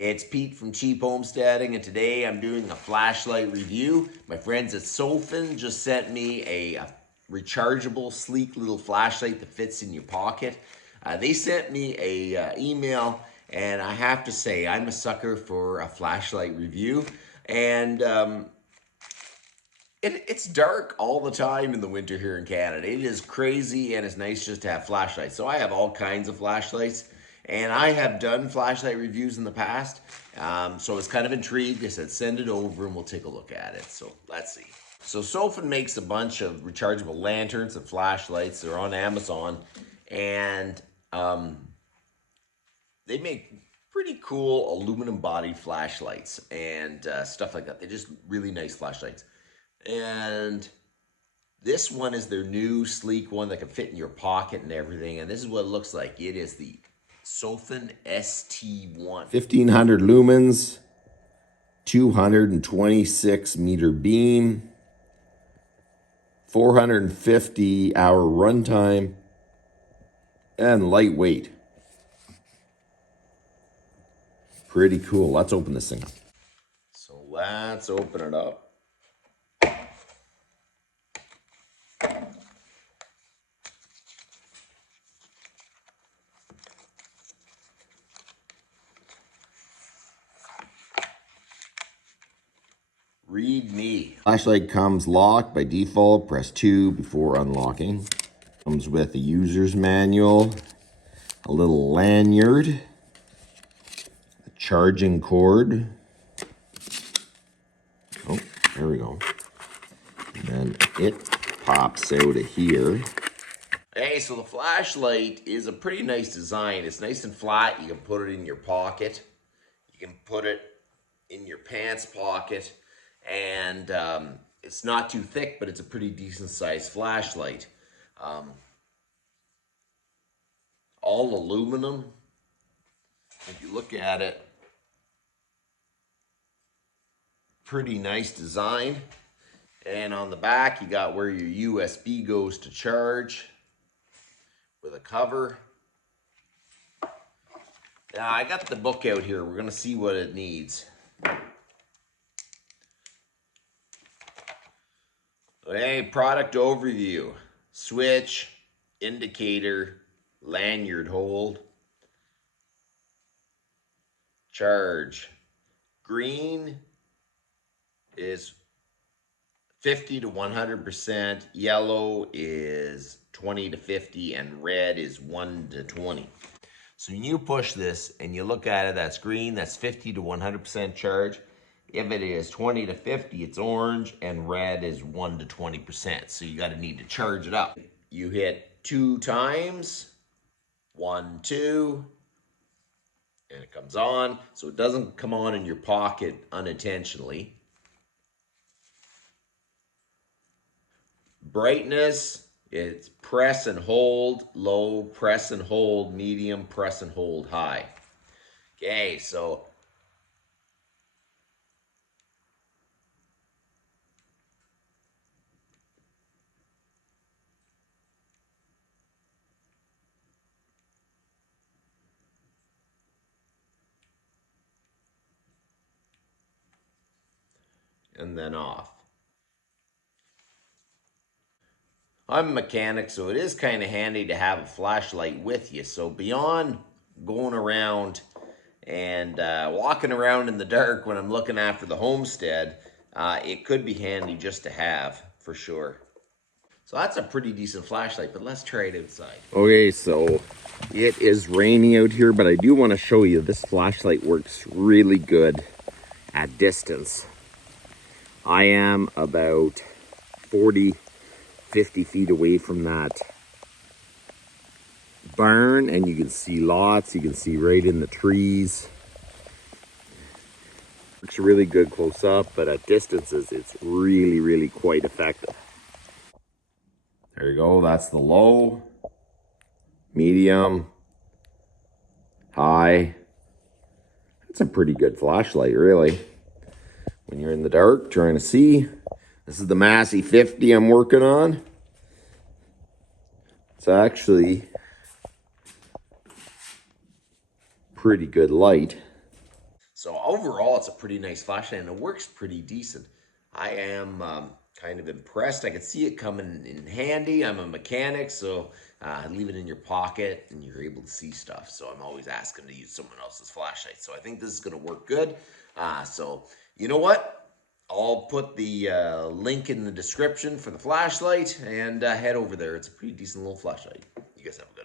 It's Pete from Cheap Homesteading, and today I'm doing a flashlight review. My friends at Sofirn just sent me a rechargeable, sleek little flashlight that fits in your pocket. They sent me a email, and I have to say I'm a sucker for a flashlight review. And it's dark all the time in the winter here in Canada. It is crazy, and it's nice just to have flashlights. So I have all kinds of flashlights, and I have done flashlight reviews in the past. So I was kind of intrigued. I said, send it over and we'll take a look at it. So let's see. So Sofirn makes a bunch of rechargeable lanterns and flashlights. They're on Amazon, and they make pretty cool aluminum bodied flashlights and stuff like that. They're just really nice flashlights. And this one is their new sleek one that can fit in your pocket and everything. And this is what it looks like. It is the Sofirn ST1. 1500 lumens, 226 meter beam, 450 hour runtime, and lightweight. Pretty cool. Let's open this thing up. So let's open it up. Read me. Flashlight comes locked by default. Press 2 before unlocking. Comes with a user's manual, a little lanyard, a charging cord. Oh, there we go. And then it pops out of here. Hey, so the flashlight is a pretty nice design. It's nice and flat. You can put it in your pocket. You can put it in your pants pocket. And it's not too thick, but it's a pretty decent sized flashlight. All aluminum. If you look at it, pretty nice design. And on the back, you got where your USB goes to charge with a cover. Now, I got the book out here. We're going to see what it needs. Hey, product overview. Switch, indicator, lanyard hold, charge. Green is 50 to 100%, yellow is 20 to 50, and red is 1 to 20. So when you push this and you look at it, that's green, that's 50 to 100% charge. If it is 20 to 50, it's orange, and red is 1 to 20%. So you got to need to charge it up. You hit 2 times, 1, 2, and it comes on. So it doesn't come on in your pocket unintentionally. Brightness, it's press and hold, low, press and hold, medium, press and hold, high. Okay, so and then off. I'm a mechanic, so it is kind of handy to have a flashlight with you. So beyond going around and walking around in the dark when I'm looking after the homestead, it could be handy just to have, for sure. So that's a pretty decent flashlight, but let's try it outside. Okay, so it is rainy out here, but I do want to show you this flashlight works really good at distance. I am about 40, 50 feet away from that barn, and you can see lots. You can see right in the trees. Works really good close up, but at distances, it's really, really quite effective. There you go. That's the low, medium, high. It's a pretty good flashlight, really. When you're in the dark trying to see. This is the Massey 50 I'm working on. It's actually pretty good light. So overall, it's a pretty nice flashlight and it works pretty decent. I am kind of impressed. I can see it coming in handy. I'm a mechanic, so leave it in your pocket and you're able to see stuff. So I'm always asking to use someone else's flashlight. So I think this is going to work good. So you know what? I'll put the link in the description for the flashlight and head over there. It's a pretty decent little flashlight. You guys have a good